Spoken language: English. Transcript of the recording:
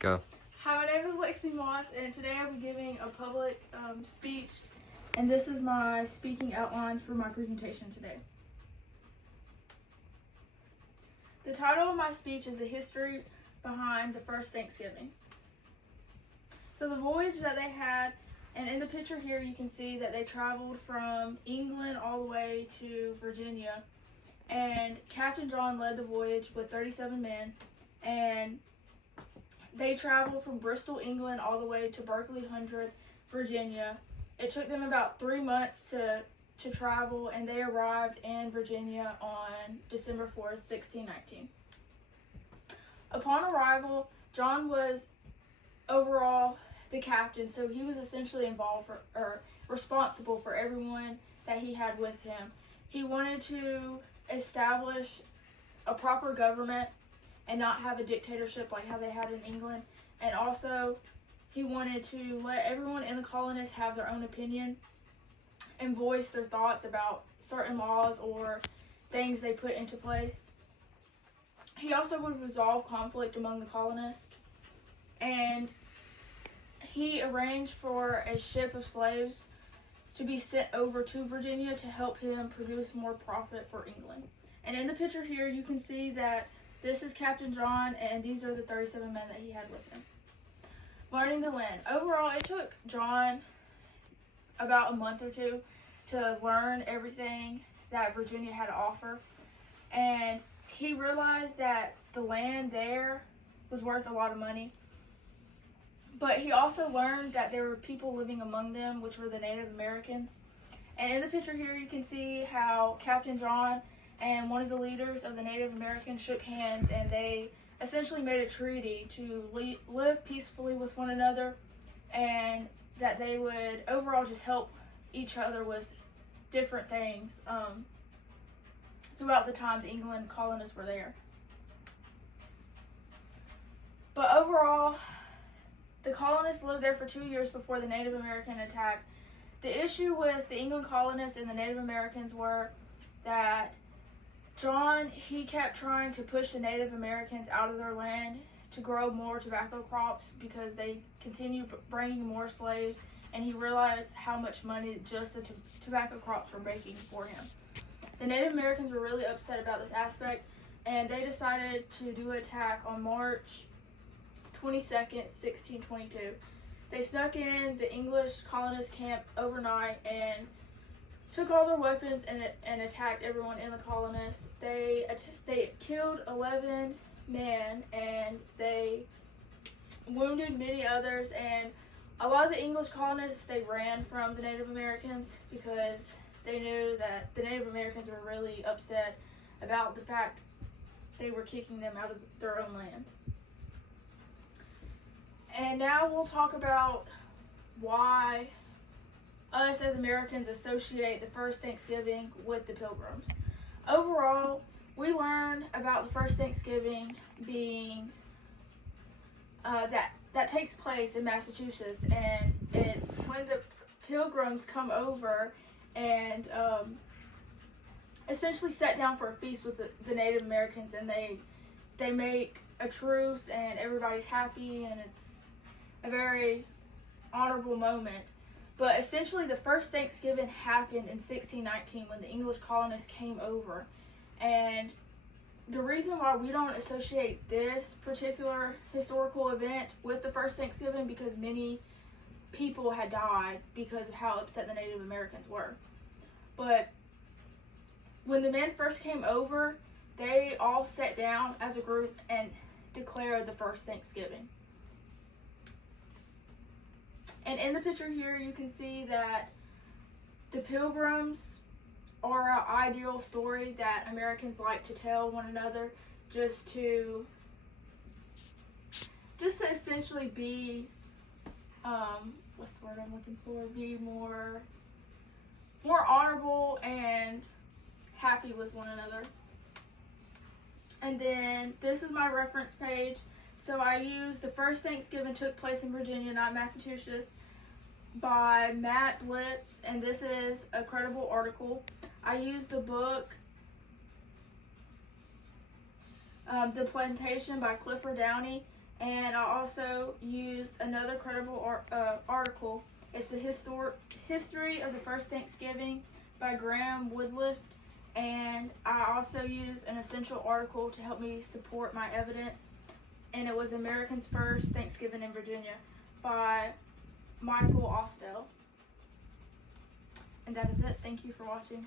Go. Hi, my name is Lexi Moss, and today I'll be giving a public speech, and this is my speaking outlines for my presentation today. The title of my speech is The History Behind the First Thanksgiving. So the voyage that they had, and in the picture here you can see that they traveled from England all the way to Virginia, and Captain John led the voyage with 37 men, and they traveled from Bristol, England, all the way to Berkeley Hundred, Virginia. It took them about 3 months to travel, and they arrived in Virginia on December 4th, 1619. Upon arrival, John was overall the captain, so he was essentially involved or responsible for everyone that he had with him. He wanted to establish a proper government and not have a dictatorship like how they had in England. And also, he wanted to let everyone in the colonies have their own opinion and voice their thoughts about certain laws or things they put into place. He also would resolve conflict among the colonists. And he arranged for a ship of slaves to be sent over to Virginia to help him produce more profit for England. And in the picture here, you can see that this is Captain John, and these are the 37 men that he had with him. Learning the land. Overall, it took John about a month or two to learn everything that Virginia had to offer. And he realized that the land there was worth a lot of money. But he also learned that there were people living among them, which were the Native Americans. And in the picture here, you can see how Captain John and one of the leaders of the Native Americans shook hands, and they essentially made a treaty to live peacefully with one another, and that they would overall just help each other with different things throughout the time the England colonists were there. But overall, the colonists lived there for 2 years before the Native American attack. The issue with the England colonists and the Native Americans were that John, he kept trying to push the Native Americans out of their land to grow more tobacco crops because they continued bringing more slaves, and he realized how much money just the tobacco crops were making for him. The Native Americans were really upset about this aspect, and they decided to do an attack on March 22nd, 1622. They snuck in the English colonist camp overnight and took all their weapons and attacked everyone in the colonists. They killed 11 men, and they wounded many others, and a lot of the English colonists, they ran from the Native Americans because they knew that the Native Americans were really upset about the fact they were kicking them out of their own land. And now we'll talk about why us as Americans associate the first Thanksgiving with the Pilgrims. Overall, we learn about the first Thanksgiving being that takes place in Massachusetts, and it's when the Pilgrims come over and essentially sat down for a feast with the Native Americans, and they make a truce, and everybody's happy, and it's a very honorable moment. But essentially, the first Thanksgiving happened in 1619 when the English colonists came over. And the reason why we don't associate this particular historical event with the first Thanksgiving, because many people had died because of how upset the Native Americans were. But when the men first came over, they all sat down as a group and declared the first Thanksgiving. And in the picture here, you can see that the Pilgrims are an ideal story that Americans like to tell one another, just to essentially be, what's the word I'm looking for? Be more honorable and happy with one another. And then this is my reference page. So I used The First Thanksgiving Took Place in Virginia, Not Massachusetts, by Matt Blitz, and this is a credible article. I used the book The Plantation by Clifford Downey, And I also used another credible article. It's the History of the First Thanksgiving by Graham Woodliff. And I also used an essential article to help me support my evidence. And it was Americans First Thanksgiving in Virginia by Michael Austell. And that is it. Thank you for watching.